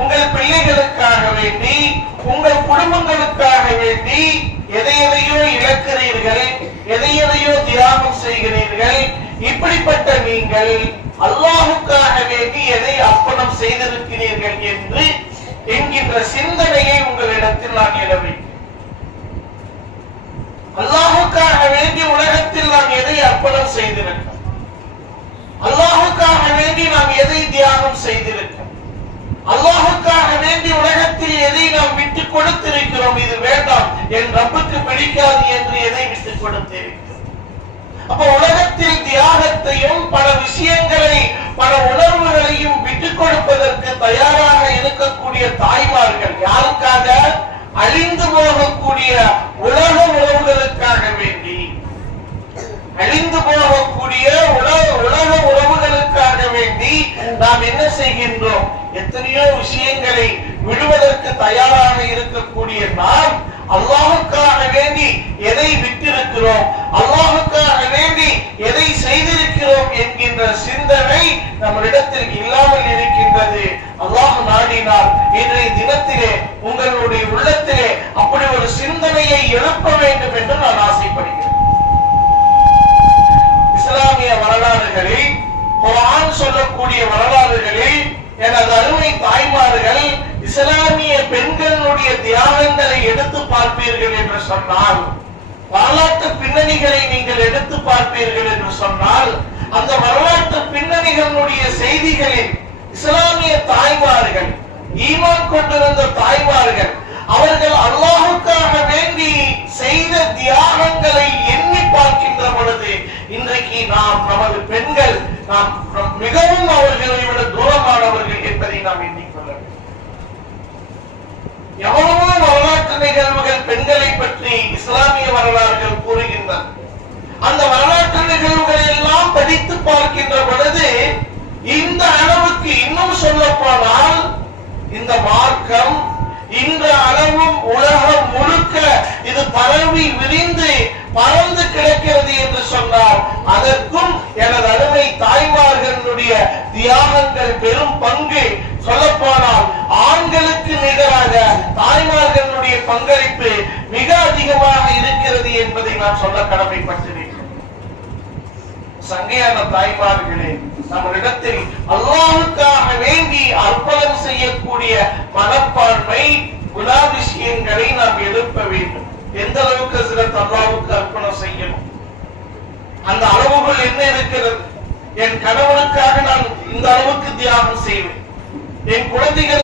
உங்கள் பிள்ளைகளுக்காக வேண்டி, உங்கள் குடும்பங்களுக்காக வேண்டி எதையோ இழக்கிறீர்கள், எதையோ தியாகம் செய்கிறீர்கள். இப்படிப்பட்ட நீங்கள் அல்லாஹுக்காக வேண்டி எதை அர்ப்பணம் செய்திருக்கிறீர்கள் என்று என்கின்ற சிந்தனையை உங்களிடத்தில் நான் எழவேன். அல்லாஹுக்காக வேண்டி உலகத்தில் நாம் எதை அர்ப்பணம் செய்திருக்கிறோம், அல்லாஹுக்காக வேண்டி நாம் எதை தியாகம் செய்திருக்கிறோம், அல்லாஹுக்காக வேண்டி உலகத்தில் எதை நாம் விட்டுக் கொடுத்திருக்கிறோம், இது வேண்டாம் என் ரப்புக்கு பிடிக்காது என்று எதை விட்டுக் கொடுத்திருக்கிறோம். அப்ப உலகத்தில் தியாகத்தையும் பல விஷயங்களை பல உணர்வுகளையும் விட்டுக் கொடுப்பதற்கு தயாராக இருக்கக்கூடிய தாய்மார்கள் யாருக்காக? அழிந்து போகக்கூடிய உலக உறவுகளுக்காக வேண்டி, அழிந்து போகக்கூடிய உலக உறவுகளுக்காக வேண்டி நாம் என்ன செய்கின்றோம்? எத்தனையோ விஷயங்களை விடுவதற்கு தயாராக இருக்கக்கூடிய நாம் அல்லாஹுக்காக வேண்டி எதை விட்டிருக்கிறோம், அல்லாஹுக்காக வேண்டி எதை செய்திருக்கிறோம் என்கின்ற சிந்தனை நம்மளிடத்தில் இல்லாமல் இருக்கின்றது. அல்லாஹ் நாடினால் இன்றைய தினத்திலே உங்களுடைய உள்ளத்திலே அப்படி ஒரு சிந்தனையை எழுப்ப வேண்டும் என்று நான் ஆசைப்படுகிறேன். இஸ்லாமிய வரலாறுகளில், குர்ஆன் சொல்லக்கூடிய வரலாறுகளில் எனது அருமை தாய்மார்கள் இஸ்லாமிய பெண்களுடைய தியாகங்களை எடுத்து பார்ப்பீர்கள் என்று சொன்னால், வரலாற்று பின்னணிகளை நீங்கள் எடுத்து பார்ப்பீர்கள் என்று சொன்னால், அந்த வரலாற்று பின்னணிகளுடைய செய்திகளில் இஸ்லாமிய தாய்மார்கள், ஈமான் கொண்டிருந்த தாய்மார்கள், அவர்கள் அல்லாஹுக்காக வேண்டி செய்த தியாகங்களை எண்ணி பார்க்கின்ற பொழுது இன்றைக்கு நாம் நமது பெண்கள் நாம் மிகவும் அவர்களை விட தூரமானவர்கள் என்பதை நாம் எண்ணிக்கொள்ள வேண்டும். எவ்வளவோ வரலாற்று நிகழ்வுகள் பெண்களை பற்றி இஸ்லாமிய வரலாறுகள் கூறுகின்றன. அந்த வரலாற்று நிகழ்வுகளை எல்லாம் படித்து பார்க்கின்ற பொழுது இந்த அளவுக்கு, இன்னும் சொல்ல போனால் இந்த மார்க்கம் இந்த அளவும் உலகம் முழுக்க இது பரவி விரிந்து பறந்து கிடக்கிறது என்று சொன்னால் அதற்கும் எனது அருமை தாய்மார்களுடைய தியாகங்கள் பெரும் பங்கு. சொல்லப்போனால் ஆண்களுக்கு நிகராக தாய்மார்களுடைய பங்களிப்பு மிக அதிகமாக இருக்கிறது என்பதை நான் சொல்ல கடமைப்பட்டிருக்கிறேன். சங்கையான தாய்மார்களே, நம்மளிடத்தில் அல்லாஹுக்காக வேண்டி அர்ப்பணம் செய்யக்கூடிய மனப்பான்மை, குணாதிசயங்களை நாம் எழுப்ப வேண்டும். எந்த அளவுக்கு சிலர் அல்லாஹுக்கு அர்ப்பணம் செய்யணும், அந்த அளவுகள் என்ன இருக்கிறது? என் கணவனுக்காக நான் இந்த அளவுக்கு தியாகம் செய்வேன், என் குழந்தைகள்